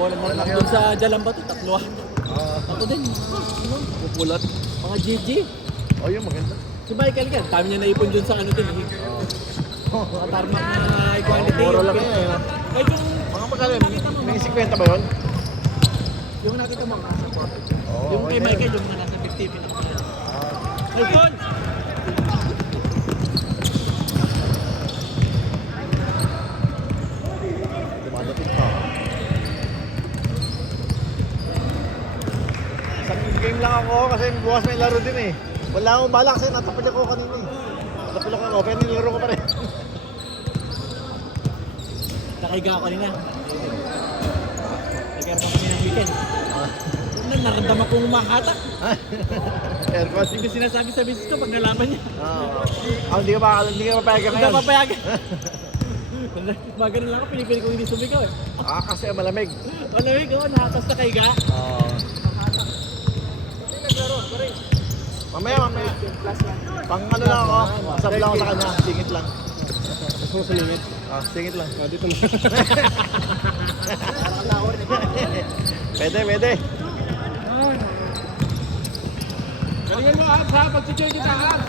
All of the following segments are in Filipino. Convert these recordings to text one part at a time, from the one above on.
bola na lang doon sa Jalambato, tatlo. Ako din. Pupulat. Mga GG. Oh, yung maganda. Si Michael ka, dami niya naipon dun sa ano din. Mga tarmac na equality. Mura lang yun eh. Ay, yung Mga magkano, may 50 ba yun? yung nakita mo nasa 40. Oo, Yung kay okay. Michael, yung nasa 50, pinaka. Ay, Ton! Dumadating pa. Isang game lang ako kasi bukas may laro din eh. Wala akong balak kasi natapil ako kanina eh. Natapil ako pero nilaro ko pa rin. Nakaiga ako kanina. Nag-airpan kami ng weekend. Naramdaman kong umahatak. Aircon. Hindi ko sinasabi sa business ko pag nalaman niya. Hindi ka papayagan Hindi ngayon. na papayagan. Magaling lang ako, pinipili ko hindi sumigaw eh. Kasi malamig. Malamig ako, nakatas na kaiga. Mamaya. Pang ano lang ako. Sab lang ako sa kanya. Singit lang. Gusto mo sa limit? Singit lang. Dito na. Pwede. Galingan mo, Abs ha? Pag-secure kita, Abs!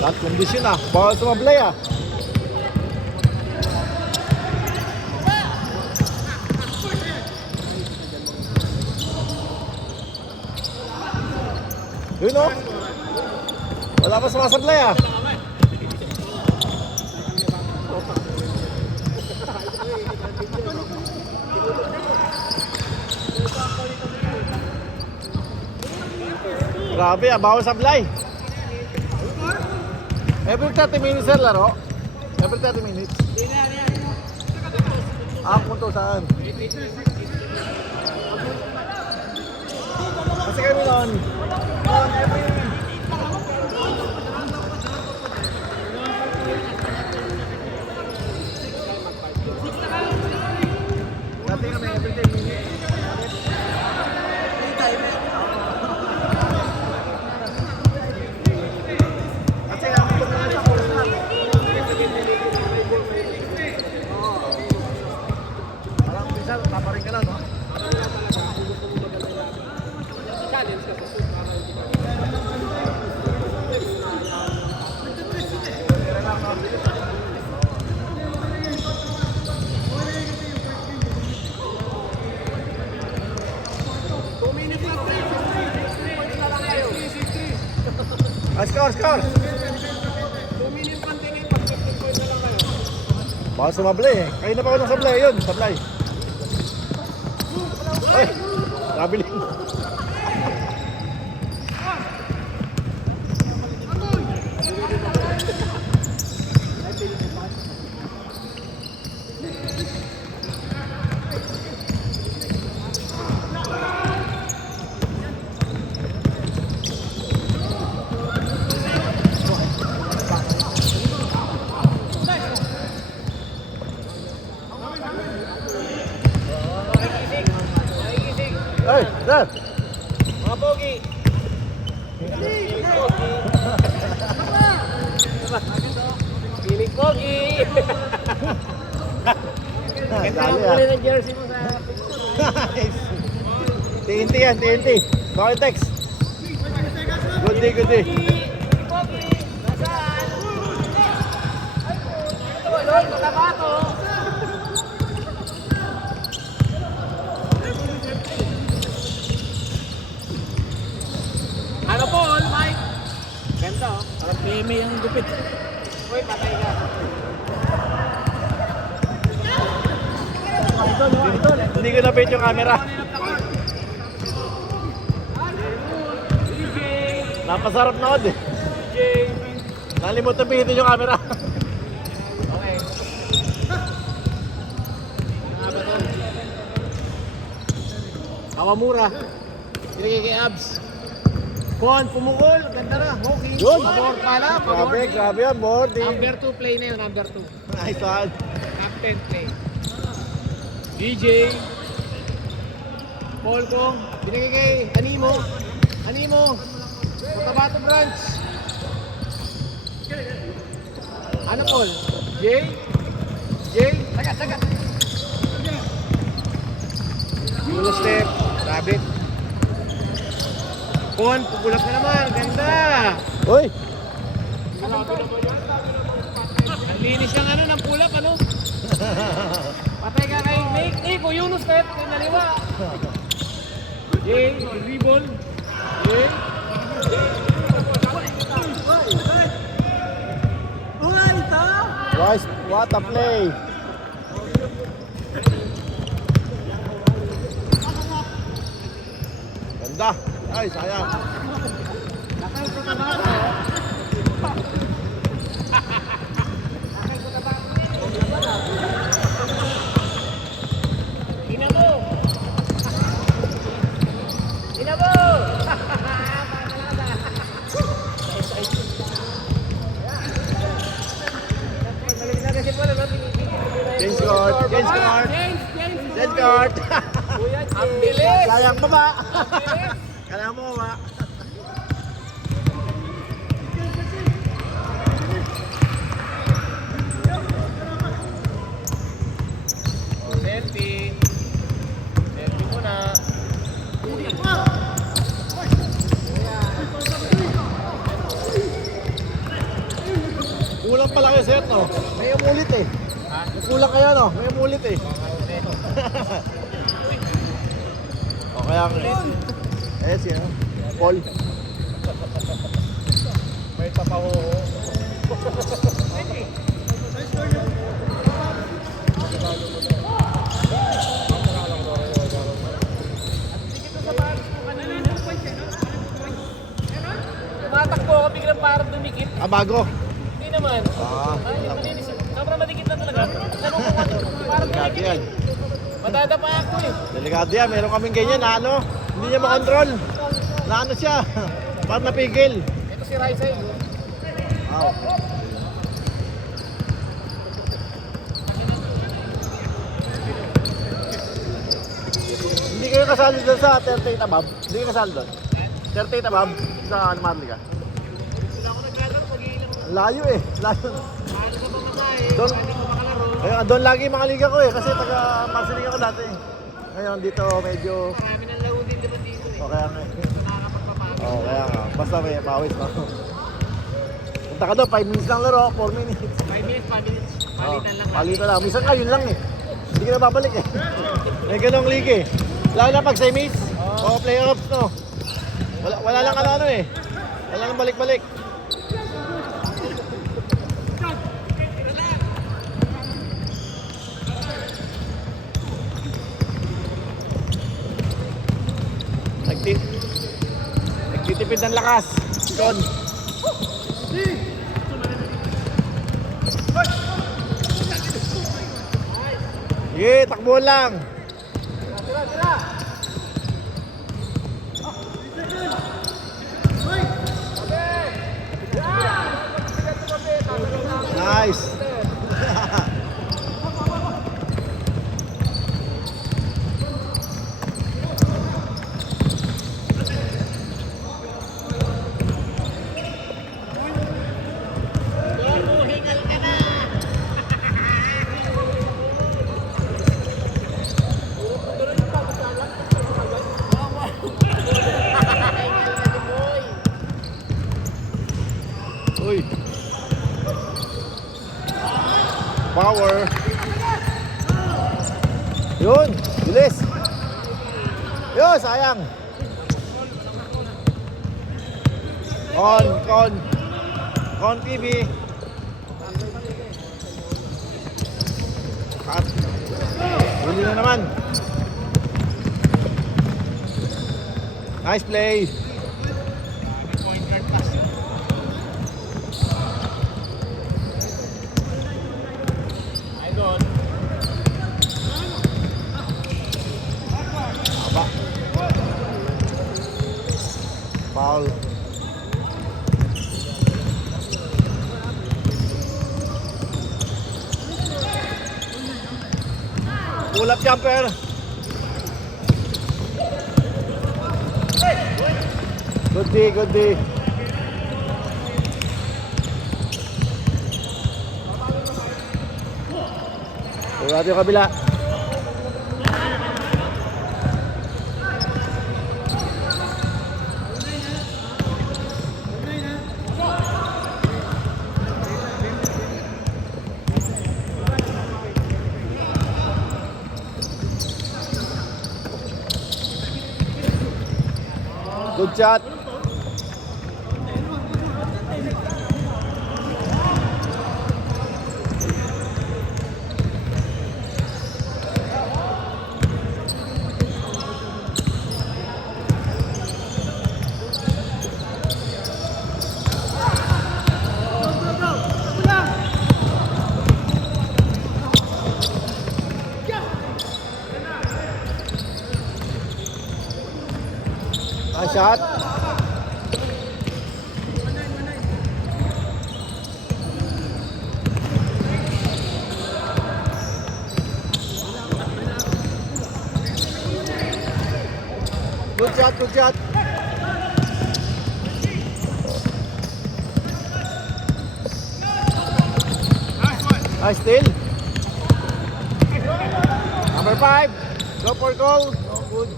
Lahat kondisyon bawal sumablay Yun wala pa sumasablay Grabe bawal sablay. Every 30 minutes sir laro? Every 30 minutes? Punto saan? Kasi kami noon every dati kami every 10 minutes. Paparin ka lang, no? Challenge ka sa Score! 2 minutes man din pag 15 points na lang kayo. Baka sumablay Kayo na pa ako ng sablay. Yun, sablay. Ay! Nabiling. Ay, sir! Mga pogi! Piling pogi! Ganda ang kulay ng jersey mo sa Nice! TNT yan, TNT. Bakit text? Good day. Pogi! Nasaan? Ito, Lord, makabato! Ano po, Mike? Ganda parang PMA ang gupit. Uy, patay ka. Idol. Hindi ko na-paint yung camera. Napasarap na ako Nalimutan pihitin yung camera. Okay. Kawamura. Binigay kay Abs. Kon, pumukol. Ganda na. Walking. Yun. Pabor pala. Grabe yan, boarding. Number 2 play na yun. Number 2. Nice one. Captain play. DJ. Paul ko. Binigay kay Animo. Animo. Cotabato branch. Ano Paul? Jay? Jay? Sagat. Ulo step. Rabbit. Kon, pupulap na naman. Ganda. Uy! Ang linis ng ano, ng pulap, ano? Patay ka kay Nick. Nick, o Yunus step. Naliwa. Jay, ribon. Jay. Guys, what a play! Ganda! Ay, sayang! Ina mo! Ina mo! Change court! Change court! Change court! Ang bilis! Sayang pa ba? Ang bilis! Kala mo ba? Selfie. Selfie muna. Kulang pala kayo set, no? May umulit eh. Kulang kayo, no? May umulit eh. O kaya nga eh. Eh, siya. Paul. May papahuho. Tumatakbo ako biglang parang dumikit. Ah, bago. Hindi naman. Ay, malinis. Sobrang madikit lang talaga. Tanong ko ano, parang Delikado dumikit. yan. Madadapa ako eh. Delikado yan. Meron kaming ganyan na ano. Hindi niya makontrol. Na ano siya. Parang napigil. Ito si Raisa eh. Wow. Hindi kayo kasali doon sa 38 above? Hindi kayo kasali doon? 38 above sa Marliga? Wala ako naglalaro, pag-iilang. Layo eh. Layo. Paano sa mga ba eh? Doon. Hindi ko makalaro. Kaya doon lagi yung mga liga ko eh. Kasi taga Marsiling ako dati eh. Ngayon dito medyo... Marami ng laro din naman dito eh. O kaya nga eh. Nakakapagpapagod. O kaya nga. Basta may pawis pa. Punta ka doon, 5 minutes lang laro, 4 minutes. 5 minutes, 5 minutes. Palitan lang. Palitan lang. Minsan nga, yun lang eh. Hindi ka na babalik eh. May ganong liga eh. Lalo na pag semis o playoffs no. Wala lang ano eh. Wala lang balik-balik. Nagtitipid ng lakas. John. Sige, takbuhan lang. Nice. Uy. Power. Yun, bilis. Yun, sayang. Con TV. Cut. Huli na naman. Nice play. Point guard pass. Idol. Aba. Foul. Pull up jumper. Good D, good D. Ulat yung kabila. Good shot. Nice shot. Good shot, good shot. Nice steal. Number 5. Go for goal. No good.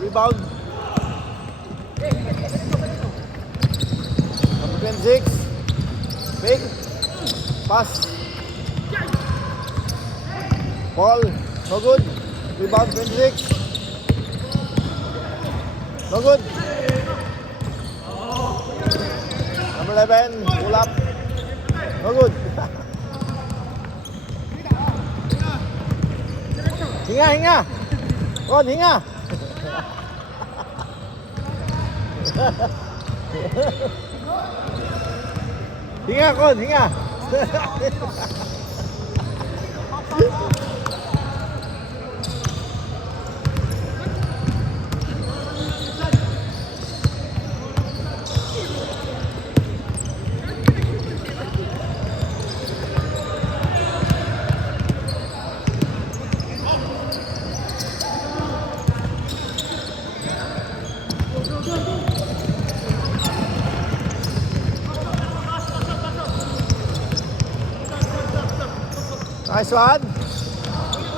Rebound. Number 26. Big. Pass. Ball. No good. Rebound 26. No good. Number 11. Pull up. No good. Hinga, hinga. Ron, hinga. Hinga, Ron, hinga. Nice one.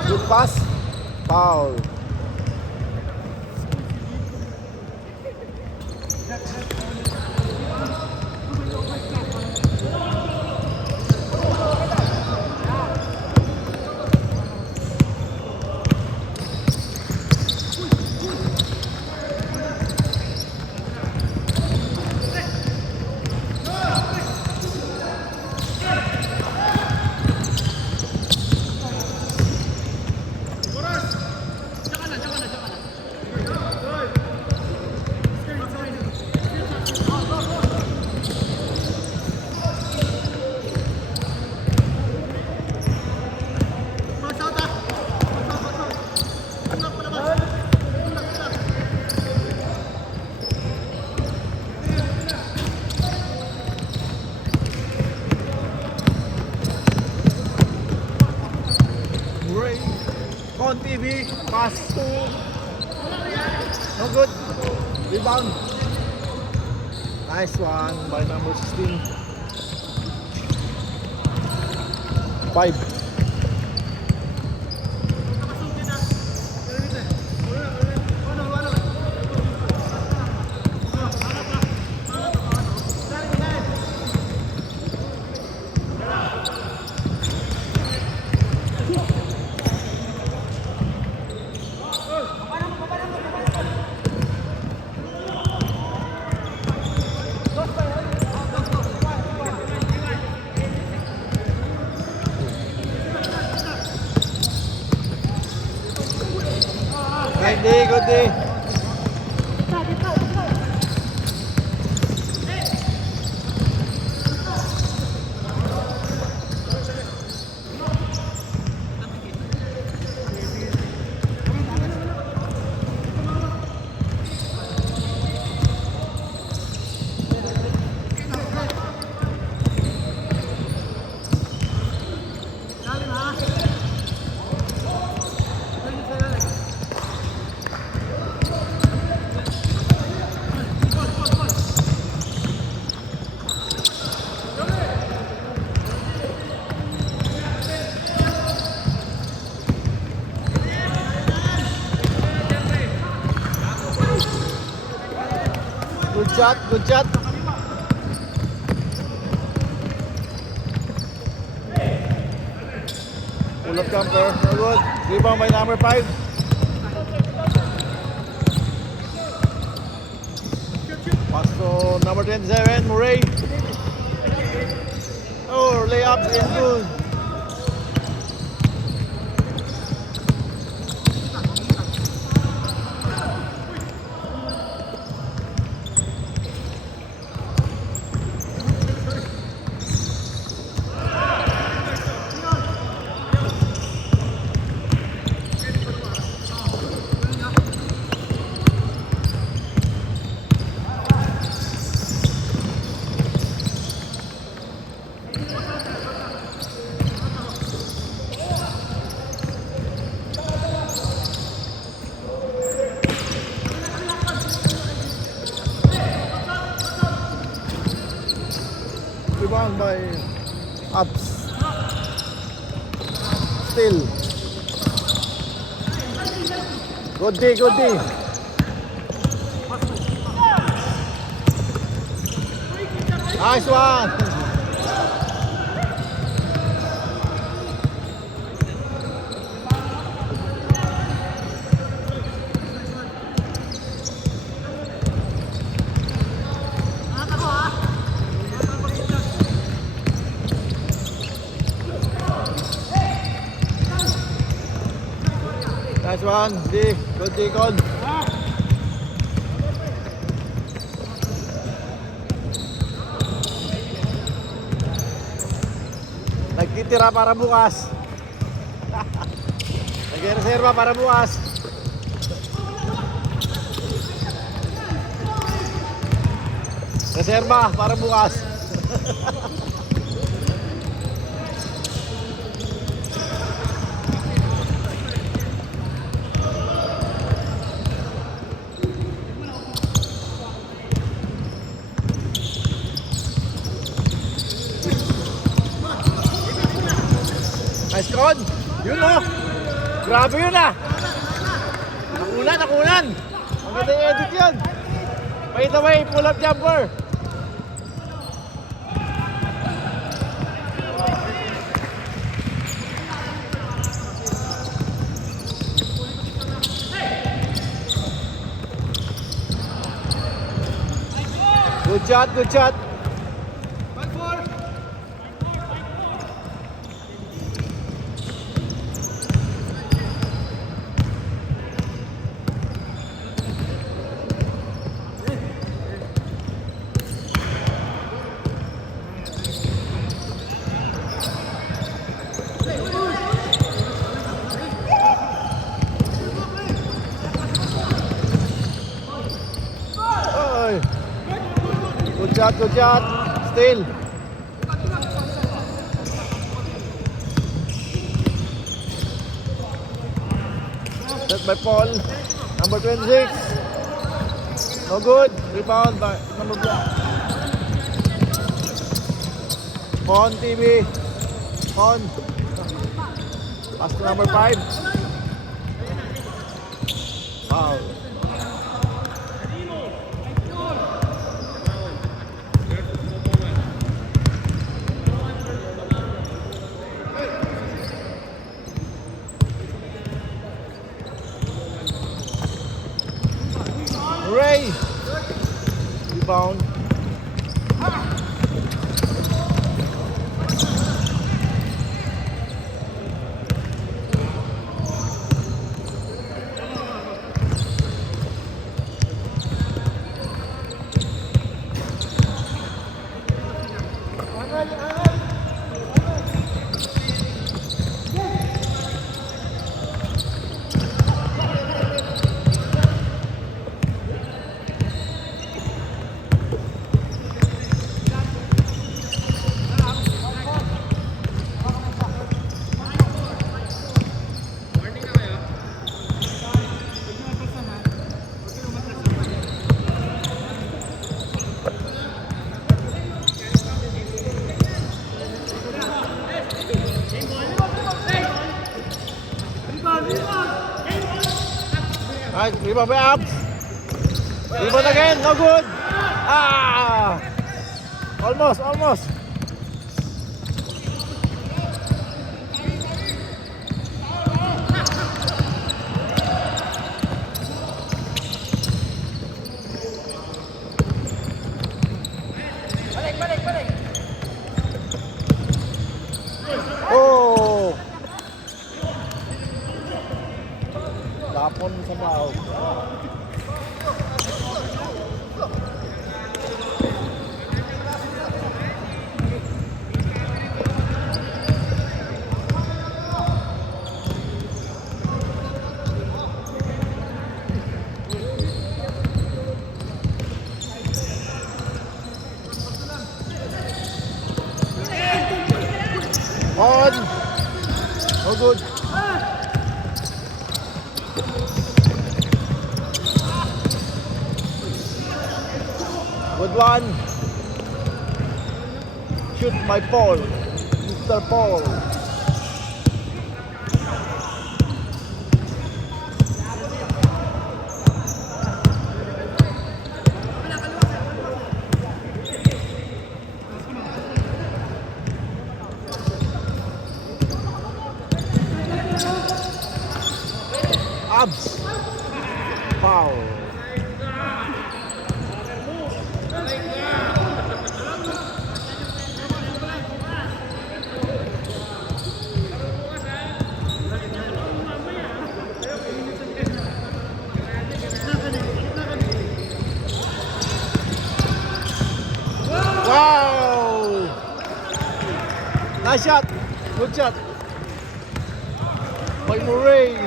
Good pass. Foul. On TV, pass. No good. Rebound. Nice one by number 16. 5. Good day, good day. shot, good shot. Pull up jumper, no good. Rebound by number 5. Pass to number 27, Murray. Oh, layup is good. Rebound by Abs. Still. Good D, good D. Nice one. Nice one, D. Good D, Con. Nagtitira para bukas. Nagreserba para bukas. Reserba para bukas. Nice con! Yun o! Grabe yun ah! Nakunan, nakunan! Ang ganda yung edit yun! By the way, pull up jumper! Good shot, good shot! Good shot, good shot. Still. Set by Paul. Number 26. No good. Rebound by number 1. Con TV. Con. Pass to number 5. Foul. Ray. Rebound. Nice, rebound by Abs. Rebound again, no good. Ah! Almost, almost. Oh! Tapon sa baog. On! No good. Good one. Shoot by Paul. Mr. Paul. Abs. Foul. Wow! Nice shot. Good shot. By Murray.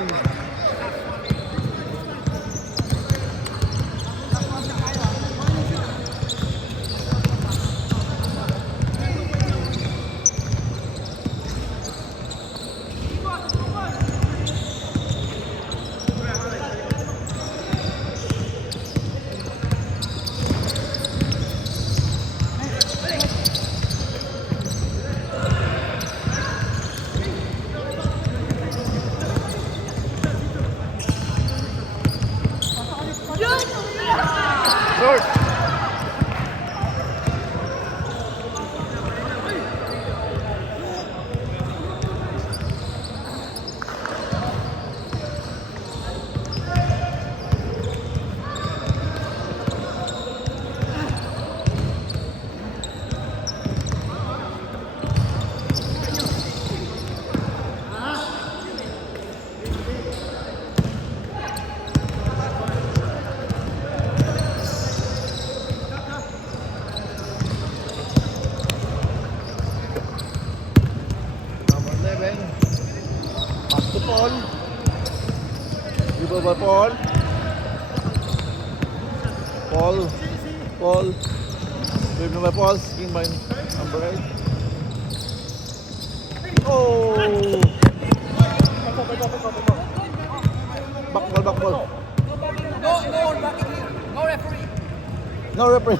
Short. Number 11. Pass to Paul. Dribble by Paul. Paul. Dribble by Paul. King by number 8. Oh! Back ball. No referee.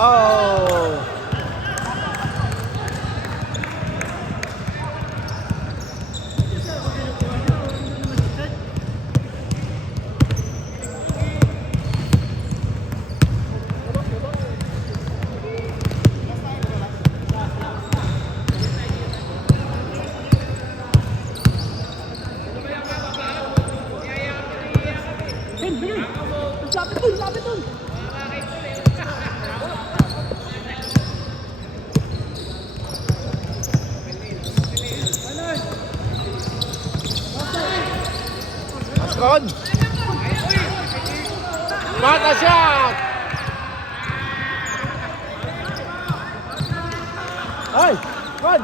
Oh! Ron! Mata shot! Ay! Ron!